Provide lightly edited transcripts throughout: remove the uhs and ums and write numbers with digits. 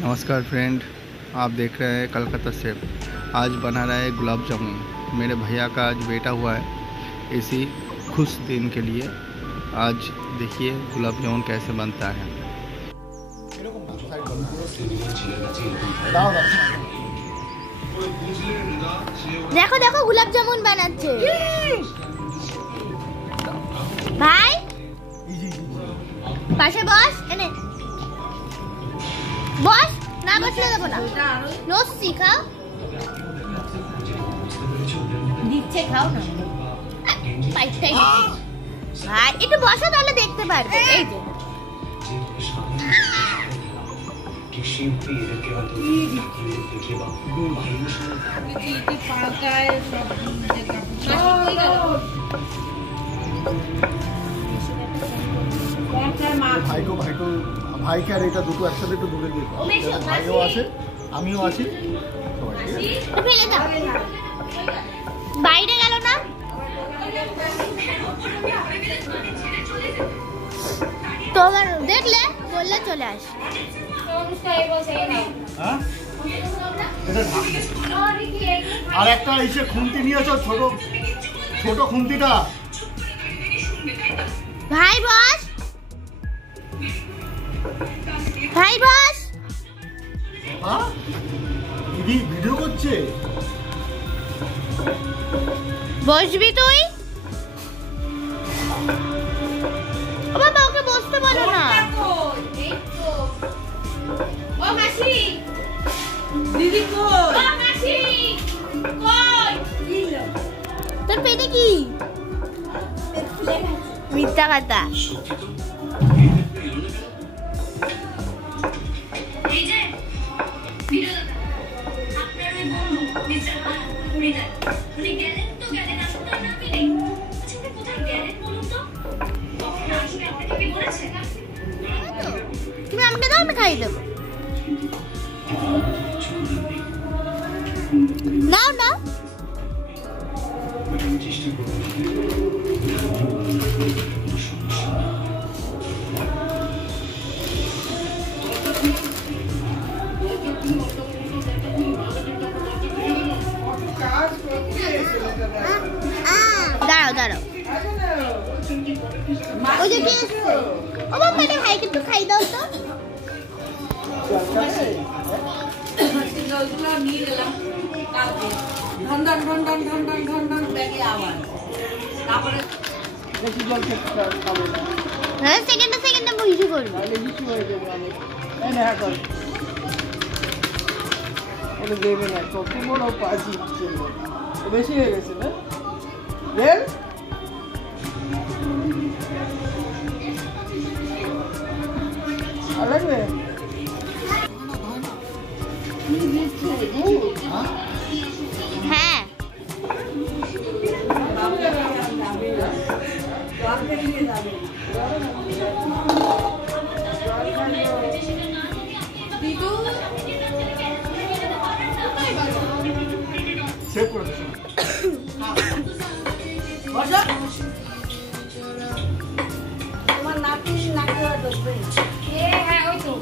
नमस्कार फ्रेंड, आप देख रहे हैं कलकत्ता से। आज बना रहा है गुलाब जामुन। मेरे भैया का आज बेटा हुआ है, इसी खुश दिन के लिए आज देखिए गुलाब जामुन कैसे बनता है। देखो देखो गुलाब जामुन बनाচ্ছে ভাই, পাশে বস। এনে বস, না বসলে দেবো না। লস্যি খাও, দিচ্ছে খাও না। পাইটাই ভাই একটু বসো, তাহলে দেখতে পারবে। এই যে ভাইকে আর এটা দুটো একসাথে একটু দূরে দিয়ে ভাইও আছে, আমিও আছি। বাইরে গেল না, তোমার দেখলে বললে চলে আস। আর একটা এসে খুন্তি নিয়েছ, ছোট ছোট খুন্তিটা। ভাই বস, ভাই বস। দিদি ভিডিও করছে, বসবি তুই? ও বাবা, ওকে বসতে বলো না। ও মাসি, দিদি কই? ও মাসি কই? তোর পেটে কি? মিথ্যা কথা। এই যে ভিডিও আপনার ওই বন্ধু মিস্টার মৃণাল, উনি গেলেন তো গেলেন, আসলে তার নামই নেই। আচ্ছা, উনি কোথায় গেলেন বলুন তো? কখন আসবে আপনাকে কি বলেছে? তুমি আমাকে দাও, আমি খাইয়ে দেবো। নাও নাও। দাঁড়াও দাঁড়াও, ওই যে কে এসছে? ও বাবা, মানে ভাইকে একটু খাই দাও তো। সেকেন্ডে সেকেন্ডে হিসু করবি। বেশি হয়ে গেছে না? লাগবে হ্যাঁ, সেভ করে দিচ্ছি। আমার নাতি নাকি আসবে। হ্যাঁ, ওই তো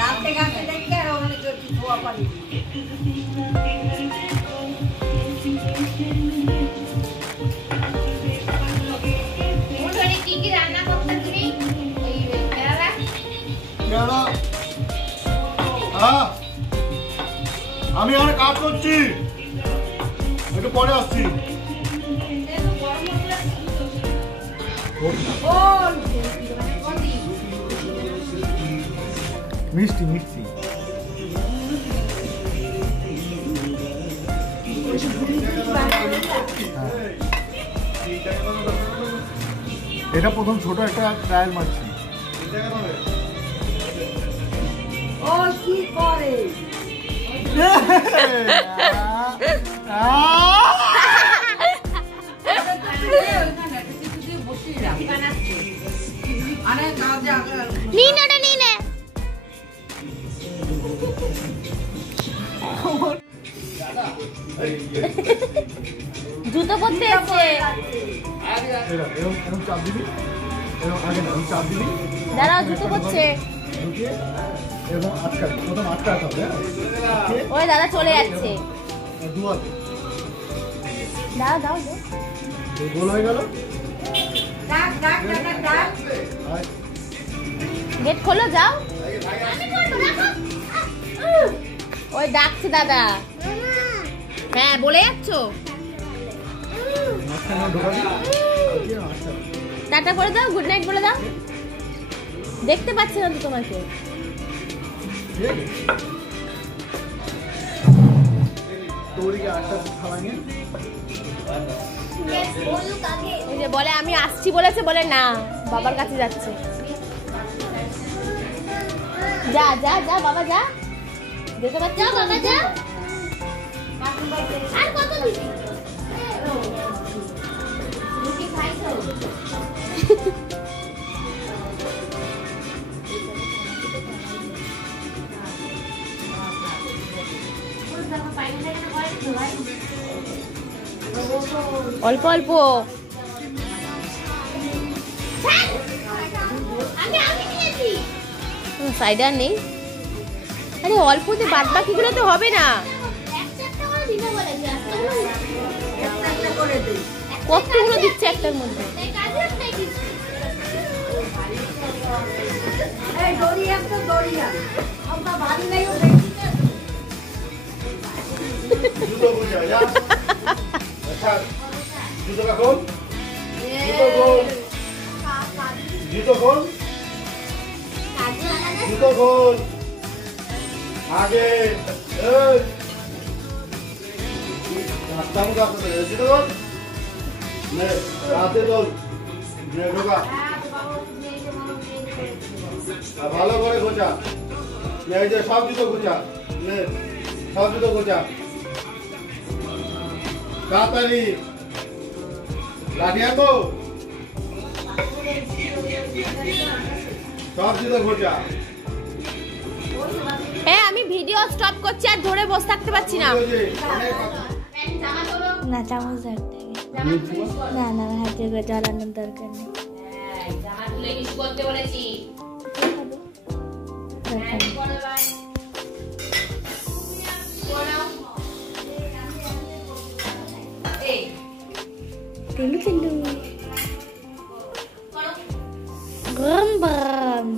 রাতে গাছে দেখে ওখানে ধোয়া পানি। কি কি রান্না করতে তুমি? আমি এখানে কাজ করছি, একটু পরে আসছি। মিষ্টি মিষ্টি এটা প্রথম ছোট একটা ট্রায়াল মারছি। ও কি করে নিন ওটা নিন। জুতো করতে এসছে। দাঁড়াও, জুতো করছে। ওই দাদা চলে যাচ্ছে। দাও দাও গোল হয়ে গেল। গেট খোলো, যাও। ওই ডাকছে দাদা। হ্যাঁ, বলে যাচ্ছ। টাটা করে দাও, গুড নাইট বলে দাও। দেখতে পাচ্ছি না তো তোমাকে। ওই যে বলে আমি আসছি বলেছে, বলে না বাবার কাছে যাচ্ছে। যা যা যা বাবা যা, দেখতে পাচ্ছ বাবা যা। আর কত দিবি? অল্প অল্প। সাইডার নেই। আরে অল্পতে বাদ বাকিগুলো তো হবে না। কতগুলো দিচ্ছে একটার মধ্যে? आगे ভালো করে গোছা, এই যে সব জুতো গোছা, সব জুতো গোছা তাড়াতাড়ি। লাঠি আঁকো, সব জুতো গোছা। হ্যাঁ, আমি ভিডিও স্টপ করছি, আর ধরে বসে থাকতে পারছি না। না চামচ না না, হাতে করে জ্বালানোর দরকার নেই। গরম গরম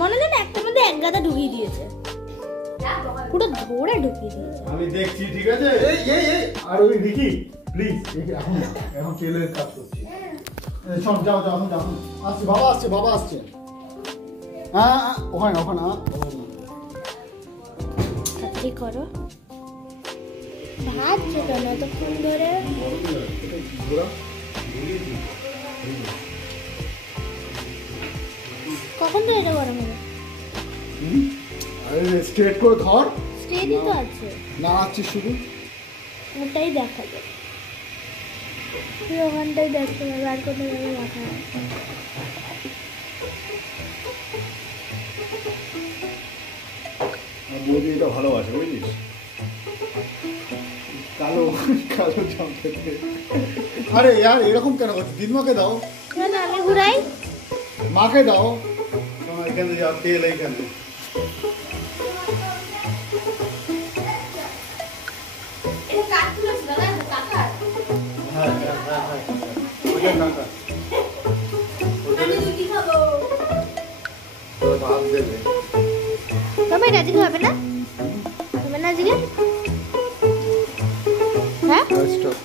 মনে হয় একটা মধ্যে এক গাদা ঢুকিয়ে দিয়েছে, পুরো ধরে ঢুকিয়ে দিয়েছে। আমি দেখছি, ঠিক আছে। এই এই এই আর ওই দেখি প্লিজ, এখন তেলের কাজ করছি। সব যাও যাও, এখন যাও, আসছে বাবা, আসছে বাবা, আসছে। হ্যাঁ ওখানে ওখানে তাড়াতাড়ি করো, ভাজছে কেন এতক্ষণ ধরে? কখন তো এটা গরম হবে? আরে স্ট্রেট করে ধর। স্টেডি তো আছে, নাড়াচ্ছিস শুধু, ওটাই দেখা যাবে। তুই ওখানটাই দেখতে পাবে, আর কোনো জায়গায় রাখা হয়। বৌদি এটা ভালোবাসে, বুঝলিস? কালো কালো জাম খেতে। আরে यार এরকম কেন করছিস? দিদিমাকে দাও। কেন আমি ঘুরাই? মাকে দাও। এখানে যা তেল এইখানে। এটা কাটলো ছিল না কাকা? হ্যাঁ হ্যাঁ হ্যাঁ হ্যাঁ, ওটা কাকা। আমি রুটি খাবো। তো ভাত দেবে। তবে এটা আজকে হবে না? হবে না আজকে? হ্যাঁ? স্টপ।